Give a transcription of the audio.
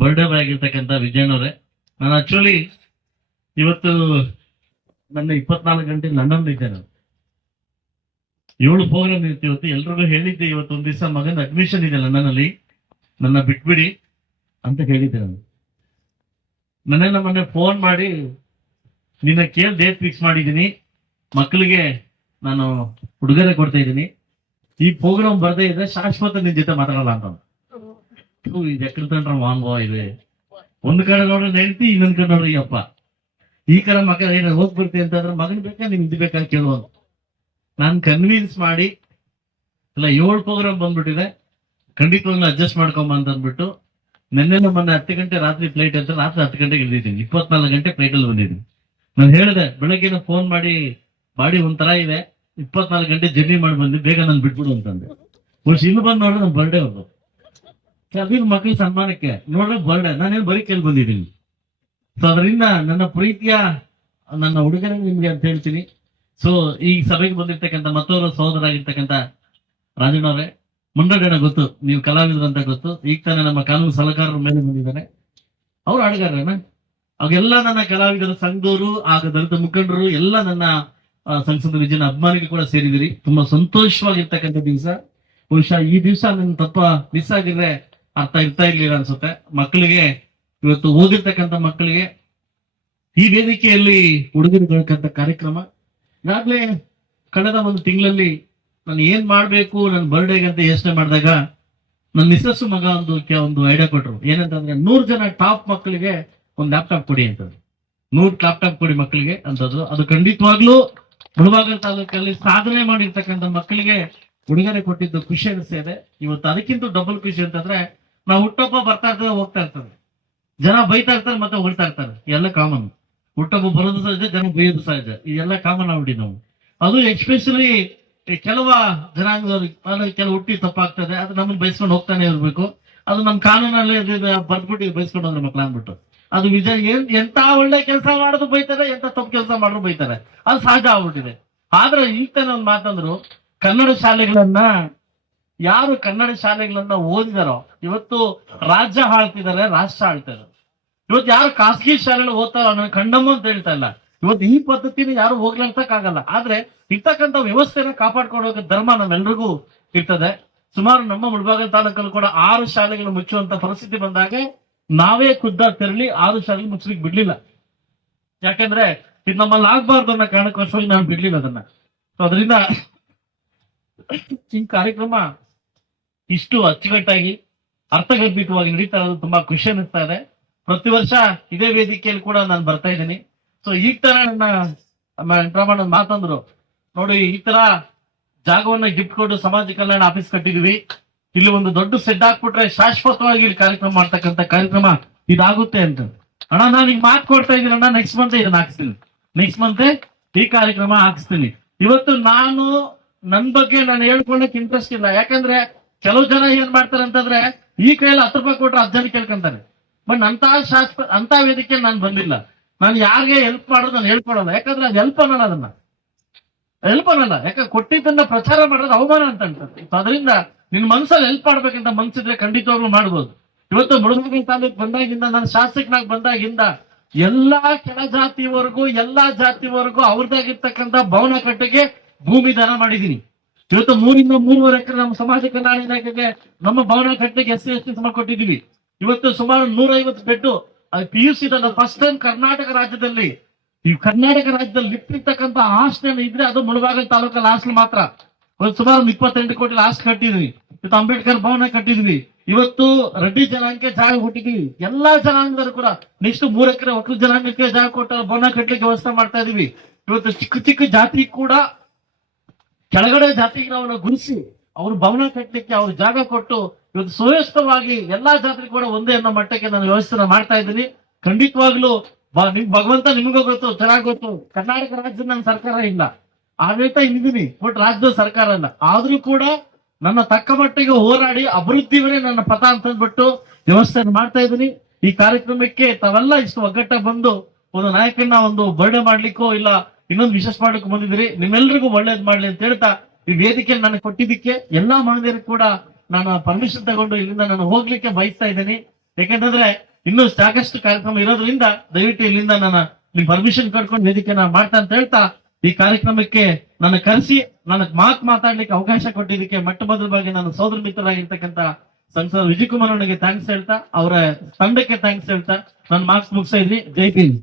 Birthday boy ಆಗಿರ್ತಕ್ಕಂಥ ವಿಜಯನವರೇ, ನಾನು actually ಇವತ್ತು ನನ್ನ 24 ಗಂಟೆ ಲಂಡನ್ ಇದ್ದೇನೆ. 7 ಪ್ರೋಗ್ರಾಮ್ ಇರುತ್ತೆ ಇವತ್ತು. ಎಲ್ರಿಗೂ ಹೇಳಿದ್ದೆ ಇವತ್ತು ಒಂದ್ ದಿವಸ ಮಗನ ಅಡ್ಮಿಷನ್ ಇದೆ ಲಂಡನ್ ಅಲ್ಲಿ, ನನ್ನ ಬಿಟ್ಬಿಡಿ ಅಂತ ಹೇಳಿದ್ದೆ. ನಾನು ಮನೆಯಲ್ಲ ಮೊನ್ನೆ ಫೋನ್ ಮಾಡಿ ನಿನ್ನ ಕೇಳಿ ಡೇಟ್ ಫಿಕ್ಸ್ ಮಾಡಿದ್ದೀನಿ, ಮಕ್ಕಳಿಗೆ ನಾನು ಉಡುಗೊರೆ ಕೊಡ್ತಾ ಇದ್ದೀನಿ, ಈ ಪ್ರೋಗ್ರಾಮ್ ಬರ್ದೇ ಇದೆ, ಶಾಶ್ವತ ನಿನ್ ಜೊತೆ ಮಾತಾಡಲ್ಲ ಅಂತ. ಇದು ಎಕ್ಕಡ ತಂಡ್ರ ವಾಂಗೋ ಇದೆ, ಒಂದ್ ಕಡೆ ನೋಡ್ರೆ ನೆಂಟಿ, ಇನ್ನೊಂದ್ ಕಡೆ ನೋಡ್ರಿ ಅಪ್ಪ, ಈ ಕಡೆ ಮಗ ಏನ ಹೋಗ್ ಬರ್ತೀವಿ ಅಂತಂದ್ರೆ ಮಗನ್ ಬೇಕಾ ನಿನ್ ಇದು ಬೇಕಾ ಕೇಳುವ. ನಾನು ಕನ್ವಿನ್ಸ್ ಮಾಡಿ ಇಲ್ಲ 7 ಪ್ರೋಗ್ರಾಮ್ ಬಂದ್ಬಿಟ್ಟಿದೆ, ಖಂಡಿತವಾಗ್ಲೂ ಅಡ್ಜಸ್ಟ್ ಮಾಡ್ಕೊಂಬ ಅಂತ ಅಂದ್ಬಿಟ್ಟು ಮೊನ್ನೆ 10 ಗಂಟೆ ರಾತ್ರಿ ಫ್ಲೈಟ್ ಅಂತ ರಾತ್ರಿ 10 ಗಂಟೆಗೆ ಇಳಿದಿದ್ದೀನಿ. 24 ಗಂಟೆ ಫ್ಲೈಟ್ ಅಲ್ಲಿ ಬಂದಿದ್ದೀನಿ. ನಾನು ಹೇಳಿದೆ ಬೆಳಗ್ಗೆ ಫೋನ್ ಮಾಡಿ, ಬಾಡಿ ಒಂಥರ ಇದೆ, 24 ಗಂಟೆ ಜರ್ನಿ ಮಾಡಿ ಬಂದು ಬೇಗ ನಾನು ಬಿಟ್ಬಿಡು ಅಂತಂದೆ. ವರ್ಷ ಇಲ್ಲಿ ಬಂದು ನೋಡ್ರೆ ನನ್ನ ಬರ್ಡೇ ಅವ್ರದ್ದು, ಅದಿನ ಮಕ್ಳಿಗೆ ಸನ್ಮಾನಕ್ಕೆ ನೋಡ್ರೆ ಬರ್ಡೇ, ನಾನೇನು ಬರೀ ಕೇಳಿ ಬಂದಿದ್ದೀನಿ. ಸೊ ಅದರಿಂದ ನನ್ನ ಪ್ರೀತಿಯ ನನ್ನ ಹುಡುಗರೇ ನಿಮ್ಗೆ ಅಂತ ಹೇಳ್ತೀನಿ. ಸೊ ಈ ಸಭೆಗೆ ಬಂದಿರ್ತಕ್ಕಂಥ ಮತ್ತೊಬ್ಬರ ಸಹೋದರಾಗಿರ್ತಕ್ಕಂಥ ರಾಜಣ್ಣವ್ರೆ, ಮುಂಡಗಣ ಗೊತ್ತು, ನೀವು ಕಲಾವಿದರು ಅಂತ ಗೊತ್ತು. ಈಗ ತಾನೇ ನಮ್ಮ ಕಾನೂನು ಸಲಹೆಗಾರರ ಮೇಲೆ ಬಂದಿದ್ದಾರೆ, ಅವ್ರು ಹಾಡುಗಾರನ. ಅವಾಗೆಲ್ಲ ನನ್ನ ಕಲಾವಿದರ ಸಂಘದವರು, ಆಗ ದಲಿತ ಮುಖಂಡರು ಎಲ್ಲ ನನ್ನ ಸಂಸದ ವಿಜಯನ ಅಭಿಮಾನಿಗಳು ಕೂಡ ಸೇರಿದಿರಿ. ತುಂಬಾ ಸಂತೋಷವಾಗಿರ್ತಕ್ಕಂಥ ದಿವಸ. ಬಹುಶಃ ಈ ದಿವಸ ನನ್ನ ತಪ್ಪ ಮಿಸ್ ಆಗಿದ್ರೆ ಅರ್ಥ ಇರ್ತಾ ಇರ್ಲಿಲ್ಲ ಅನ್ಸುತ್ತೆ. ಮಕ್ಕಳಿಗೆ ಇವತ್ತು ಓದಿರ್ತಕ್ಕಂಥ ಮಕ್ಕಳಿಗೆ ಈ ವೇದಿಕೆಯಲ್ಲಿ ಉಡುಗೊರೆ ಕಾರ್ಯಕ್ರಮ ಈಗಾಗಲೇ ಕಳೆದ ಒಂದು ತಿಂಗಳಲ್ಲಿ ನಾನು ಏನ್ ಮಾಡ್ಬೇಕು ನನ್ನ ಬರ್ಡೇಗೆ ಅಂತ ಯೋಚನೆ ಮಾಡಿದಾಗ ನನ್ನ ಮಿಸಸ್ ಮಗ ಒಂದು ಐಡಿಯಾ ಕೊಟ್ರು. ಏನಂತಂದ್ರೆ 100 ಜನ ಟಾಪ್ ಮಕ್ಕಳಿಗೆ ಒಂದು ಲ್ಯಾಪ್ಟಾಪ್ ಕೊಡಿ ಅಂತದ್ದು, 100 ಲ್ಯಾಪ್ಟಾಪ್ ಕೊಡಿ ಮಕ್ಕಳಿಗೆ ಅಂತದ್ದು. ಅದು ಖಂಡಿತವಾಗ್ಲೂ ಮುಳಬಾಗಿಲು ತಾಲೂಕಲ್ಲಿ ಸಾಧನೆ ಮಾಡಿರ್ತಕ್ಕಂಥ ಮಕ್ಕಳಿಗೆ ಉಡುಗೊರೆ ಕೊಟ್ಟಿದ್ದು ಖುಷಿ ಅನಿಸ್ತಾ ಇದೆ. ಇವತ್ತು ಅದಕ್ಕಿಂತ ಡಬಲ್ ಖುಷಿ ಅಂತಂದ್ರೆ ನಾವು ಹುಟ್ಟೊಬ್ಬ ಬರ್ತಾ ಇರ್ತದೆ, ಹೋಗ್ತಾ ಇರ್ತದೆ, ಜನ ಬೈತಾ ಇರ್ತಾರೆ ಮತ್ತೆ ಹೊಳ್ತಾ ಇರ್ತಾರೆ, ಎಲ್ಲ ಕಾಮನ್. ಹುಟ್ಟೊಬ್ಬ ಬರೋದು ಸಹಜ, ಜನ ಬೈಯೋದು ಸಹಜ, ಇದೆಲ್ಲ ಕಾಮನ್ ಆಗ್ಬಿಡಿ ನಾವು. ಅದು ಎಸ್ಪೆಷಲಿ ಕೆಲವ ಜನಾಂಗದವ್ರಿಗೆ ಕೆಲವು ಹುಟ್ಟಿ ತಪ್ಪಾಗ್ತದೆ, ಅದು ನಮ್ಮನ್ನು ಬೈಸ್ಕೊಂಡು ಹೋಗ್ತಾನೆ ಇರ್ಬೇಕು. ಅದು ನಮ್ಮ ಕಾನೂನಲ್ಲಿ ಬರ್ದ್ಬಿಟ್ಟು ಬೈಸ್ಕೊಂಡು ಹೋದ್ರೆ ಮಕ್ಳು ಅಂದ್ಬಿಟ್ಟು ಅದು ವಿಜಯ್ ಎಂತ ಒಳ್ಳೆ ಕೆಲಸ ಮಾಡೋದು ಬೈತಾರೆ, ಎಂತ ತಪ್ಪು ಕೆಲಸ ಮಾಡೋದು ಬೈತಾರೆ, ಅದು ಸಹಜ ಆಗ್ಬಿಟ್ಟಿದೆ. ಆದ್ರೆ ಈಗ ತಾನೆ ಒಂದು ಮಾತಂದ್ರು, ಕನ್ನಡ ಶಾಲೆಗಳನ್ನ ಯಾರು ಕನ್ನಡ ಶಾಲೆಗಳನ್ನ ಓದಿದಾರೋ ಇವತ್ತು ರಾಜ್ಯ ಆಳ್ತಿದ್ದಾರೆ, ರಾಷ್ಟ್ರ ಆಳ್ತಿದ್ದಾರೆ. ಇವತ್ತು ಯಾರು ಖಾಸಗಿ ಶಾಲೆಗಳು ಓದ್ತಾರೋ ನನ್ನ ಕಂಡಮ್ಮ ಅಂತ ಹೇಳ್ತಾ ಇಲ್ಲ. ಇವತ್ತು ಈ ಪದ್ಧತಿನ ಯಾರು ಹೋಗ್ಲಾಡ್ಸಕ್ಕಾಗಲ್ಲ. ಆದ್ರೆ ಇರ್ತಕ್ಕಂಥ ವ್ಯವಸ್ಥೆನ ಕಾಪಾಡ್ಕೊಂಡು ಹೋಗೋ ಧರ್ಮ ನಮ್ಮೆಲ್ರಿಗೂ ಇರ್ತದೆ. ಸುಮಾರು ನಮ್ಮ ಮುಳಬಾಗಿಲು ತಾಲೂಕಲ್ಲಿ ಕೂಡ 6 ಶಾಲೆಗಳು ಮುಚ್ಚುವಂತ ಪರಿಸ್ಥಿತಿ ಬಂದಾಗ ನಾವೇ ಖುದ್ದಾಗಿ ತೆರಳಿ 6 ಶಾಲೆಗಳು ಮುಚ್ಚಲಿಕ್ಕೆ ಬಿಡ್ಲಿಲ್ಲ. ಯಾಕಂದ್ರೆ ಇದು ನಮ್ಮಲ್ಲಿ ಆಗ್ಬಾರ್ದು ಅನ್ನೋ ಕಾರಣಕ್ಕೋಸ್ಕರ ನಾನು ಬಿಡ್ಲಿಲ್ಲ ಅದನ್ನ. ಅದರಿಂದ ಈ ಕಾರ್ಯಕ್ರಮ ಇಷ್ಟು ಅಚ್ಚುಕಟ್ಟಾಗಿ ಅರ್ಥಗರ್ಭಿತವಾಗಿ ನಡೀತಾ ಇರೋದು ತುಂಬಾ ಖುಷಿ ಅನಿಸ್ತಾ ಇದೆ. ಪ್ರತಿ ವರ್ಷ ಇದೇ ವೇದಿಕೆಯಲ್ಲಿ ಕೂಡ ನಾನು ಬರ್ತಾ ಇದ್ದೀನಿ. ಸೊ ಈಗ ತರ ನನ್ನ ಮಾತಂದ್ರು ನೋಡಿ, ಈ ತರ ಜಾಗವನ್ನ ಗಿಫ್ಟ್ ಕೊಟ್ಟು ಸಮಾಜ ಕಲ್ಯಾಣ ಆಫೀಸ್ ಕಟ್ಟಿದ್ವಿ, ಇಲ್ಲಿ ಒಂದು ದೊಡ್ಡ ಸೆಡ್ ಹಾಕ್ಬಿಟ್ರೆ ಶಾಶ್ವತವಾಗಿ ಇಲ್ಲಿ ಕಾರ್ಯಕ್ರಮ ಮಾಡ್ತಕ್ಕಂಥ ಕಾರ್ಯಕ್ರಮ ಇದಾಗುತ್ತೆ ಅಂತ. ಅಣ್ಣ ನಾನು ಈಗ ಮಾತು ಕೊಡ್ತಾ ಇದ್ದೀನಿ ಅಣ್ಣ, ನೆಕ್ಸ್ಟ್ ಮಂತ್ ಇದನ್ನ ಹಾಕ್ಸ್ತೀನಿ, ನೆಕ್ಸ್ಟ್ ಮಂತ್ ಈ ಕಾರ್ಯಕ್ರಮ ಹಾಕಿಸ್ತೀನಿ. ಇವತ್ತು ನಾನು ನನ್ ಬಗ್ಗೆ ನಾನು ಹೇಳ್ಕೊಳಕ್ ಇಂಟ್ರೆಸ್ಟ್ ಇಲ್ಲ. ಯಾಕಂದ್ರೆ ಕೆಲವು ಜನ ಏನ್ ಮಾಡ್ತಾರೆ ಅಂತಂದ್ರೆ ಈ ಕೈಯಲ್ಲಿ 10 ರೂಪಾಯಿ ಕೊಟ್ರೆ 10 ಜನ ಕೇಳ್ಕೊಂತಾರೆ. ಬಟ್ ಅಂತ ವೇದಿಕೆ ನಾನು ಬಂದಿಲ್ಲ. ನಾನು ಯಾರಿಗೆ ಹೆಲ್ಪ್ ಮಾಡೋದು ನಾನು ಹೇಳ್ಕೊಡಲ್ಲ. ಯಾಕಂದ್ರೆ ಅದು ಹೆಲ್ಪ್ ಅನ್ನಲ್ಲ, ಅದನ್ನ ಹೆಲ್ಪ್ ಅನ್ನಲ್ಲ. ಯಾಕಂದ್ರೆ ಕೊಟ್ಟಿದ್ದನ್ನ ಪ್ರಚಾರ ಮಾಡೋದು ಅವಮಾನ ಅಂತ ಅನ್ಸುತ್ತೆ. ಅದರಿಂದ ನಿನ್ ಮನ್ಸಲ್ಲಿ ಹೆಲ್ಪ್ ಮಾಡ್ಬೇಕಂತ ಮನ್ಸಿದ್ರೆ ಖಂಡಿತವಾಗ್ಲೂ ಮಾಡ್ಬೋದು. ಇವತ್ತು ಮುಳಬಾಗಿಲು ತಾಲೂಕ್ ಬಂದಾಗಿಂದ, ನಾನು ಶಾಸಕನಾಗಿ ಬಂದಾಗಿಂದ ಎಲ್ಲಾ ಕೆಳ ಜಾತಿವರೆಗೂ ಅವ್ರದ್ದಾಗಿರ್ತಕ್ಕಂಥ ಭವನ ಕಟ್ಟೆಗೆ ಭೂಮಿ ದಾನ ಮಾಡಿದೀನಿ. ಇವತ್ತು 3 ಇಂದ 3.5 ಎಕರೆ ನಮ್ಮ ಸಮಾಜ ಕಲ್ಯಾಣ ಇಲಾಖೆಗೆ ನಮ್ಮ ಭವನ ಕಟ್ಟೆಗೆ SC ಸಮ ಕೊಟ್ಟಿದ್ದೀವಿ. ಇವತ್ತು ಸುಮಾರು 150 bed PUC first time Karnataka ರಾಜ್ಯದಲ್ಲಿ ಇಟ್ಟಿರ್ತಕ್ಕಂಥ ಹಾಸ್ಟೆಲ್ ಇದ್ರೆ ಅದು ಮುಳಬಾಗಿಲು ತಾಲೂಕಲ್ಲಿ ಹಾಸ್ಟೆಲ್ ಮಾತ್ರ. ಒಂದು ಸುಮಾರು 28 ಕೋಟಿ ಹಾಸ್ಟೆಲ್ ಕಟ್ಟಿದ್ವಿ. ಇವತ್ತು ಅಂಬೇಡ್ಕರ್ ಭವನ ಕಟ್ಟಿದ್ವಿ. ಇವತ್ತು ರೆಡ್ಡಿ ಜನಾಂಗಕ್ಕೆ ಜಾಗ ಕೊಟ್ಟಿದೀವಿ. ಎಲ್ಲಾ ಜನಾಂಗದವರು ಕೂಡ ನೆಕ್ಸ್ಟ್ 3 ಎಕರೆ ಒಟ್ಟು ಜನಾಂಗಕ್ಕೆ ಜಾಗ ಕೊಟ್ಟ ಭವನ ಕಟ್ಟಲಿಕ್ಕೆ ವ್ಯವಸ್ಥೆ ಮಾಡ್ತಾ ಇದೀವಿ. ಇವತ್ತು ಚಿಕ್ಕ ಜಾತಿ ಕೂಡ ಕೆಳಗಡೆ ಜಾತಿಗೆ ನಾವು ಗುರುಸಿ ಅವ್ರು ಭವನ ಕಟ್ಟಲಿಕ್ಕೆ ಅವ್ರ ಜಾಗ ಕೊಟ್ಟು ಇವತ್ತು ಸುವ್ಯವಸ್ಥವಾಗಿ ಎಲ್ಲಾ ಜಾತಿ ಕೂಡ ಒಂದೇ ಅನ್ನೋ ಮಟ್ಟಕ್ಕೆ ನಾನು ವ್ಯವಸ್ಥೆ ಮಾಡ್ತಾ ಇದ್ದೀನಿ. ಖಂಡಿತವಾಗ್ಲೂ ಭಗವಂತ ನಿಮಗೂ ಗೊತ್ತು, ಚೆನ್ನಾಗಿ ಗೊತ್ತು, ಕರ್ನಾಟಕ ರಾಜ್ಯದ ನನ್ನ ಸರ್ಕಾರ ಇಲ್ಲ, ಆಡಳಿತ ಇಲ್ಲಿದ್ದೀನಿ, ಬಟ್ ರಾಜ್ಯದ ಸರ್ಕಾರ ಇಲ್ಲ. ಆದ್ರೂ ಕೂಡ ನನ್ನ ತಕ್ಕ ಮಟ್ಟಿಗೆ ಹೋರಾಡಿ ಅಭಿವೃದ್ಧಿವೇ ನನ್ನ ಪಥ ಅಂತಂದ್ಬಿಟ್ಟು ವ್ಯವಸ್ಥೆ ಮಾಡ್ತಾ ಇದ್ದೀನಿ. ಈ ಕಾರ್ಯಕ್ರಮಕ್ಕೆ ತಾವೆಲ್ಲ ಇಷ್ಟು ಒಗ್ಗಟ್ಟಾಗಿ ಬಂದು ಒಂದು ನಾಯಕನ ಒಂದು ಬರ್ಡೇ ಮಾಡ್ಲಿಕ್ಕೋ ಇಲ್ಲ ಇನ್ನೊಂದು ವಿಶೇಷ ಮಾಡ್ಲಿಕ್ಕೆ ಬಂದಿದ್ದೀರಿ. ನಿಮ್ಮೆಲ್ರಿಗೂ ಒಳ್ಳೇದ್ ಮಾಡ್ಲಿ ಅಂತ ಹೇಳ್ತಾ ಈ ವೇದಿಕೆಯಲ್ಲಿ ನನಗೆ ಕೊಟ್ಟಿದ್ದಕ್ಕೆ ಎಲ್ಲಾ ಮಹಿಳೆಯರು ಕೂಡ ನಾನು ಪರ್ಮಿಷನ್ ತಗೊಂಡು ಇಲ್ಲಿಂದ ನಾನು ಹೋಗ್ಲಿಕ್ಕೆ ಬಯಸ್ತಾ ಇದ್ದೀನಿ. ಯಾಕಂತಂದ್ರೆ ಇನ್ನೂ ಸಾಕಷ್ಟು ಕಾರ್ಯಕ್ರಮ ಇರೋದ್ರಿಂದ ದಯವಿಟ್ಟು ಇಲ್ಲಿಂದ ನನ್ನ ನಿಮ್ ಪರ್ಮಿಷನ್ ಕರ್ಕೊಂಡು ವೇದಿಕೆನ ಮಾಡ್ತಾ ಅಂತ ಹೇಳ್ತಾ ಈ ಕಾರ್ಯಕ್ರಮಕ್ಕೆ ನನ್ನ ಕರೆಸಿ ನನಗ್ ಮಾತಾಡ್ಲಿಕ್ಕೆ ಅವಕಾಶ ಕೊಟ್ಟಿದ್ದಕ್ಕೆ ಮೊಟ್ಟ ಮೊದಲ ಬಗ್ಗೆ ನನ್ನ ಸೋದರ ಮಿತ್ರರಾಗಿರ್ತಕ್ಕಂಥ ಸಂಸದ ವಿಜಯ್ ಕುಮಾರ್ ಅವನಿಗೆ ಥ್ಯಾಂಕ್ಸ್ ಹೇಳ್ತಾ ಅವರ ತಂಡಕ್ಕೆ ಥ್ಯಾಂಕ್ಸ್ ಹೇಳ್ತಾ ನನ್ನ ಮಾರ್ಕ್ಸ್ ಮುಗಿಸ್ತಾ ಇದ್ವಿ. ಜೈ ಭೀಮ್.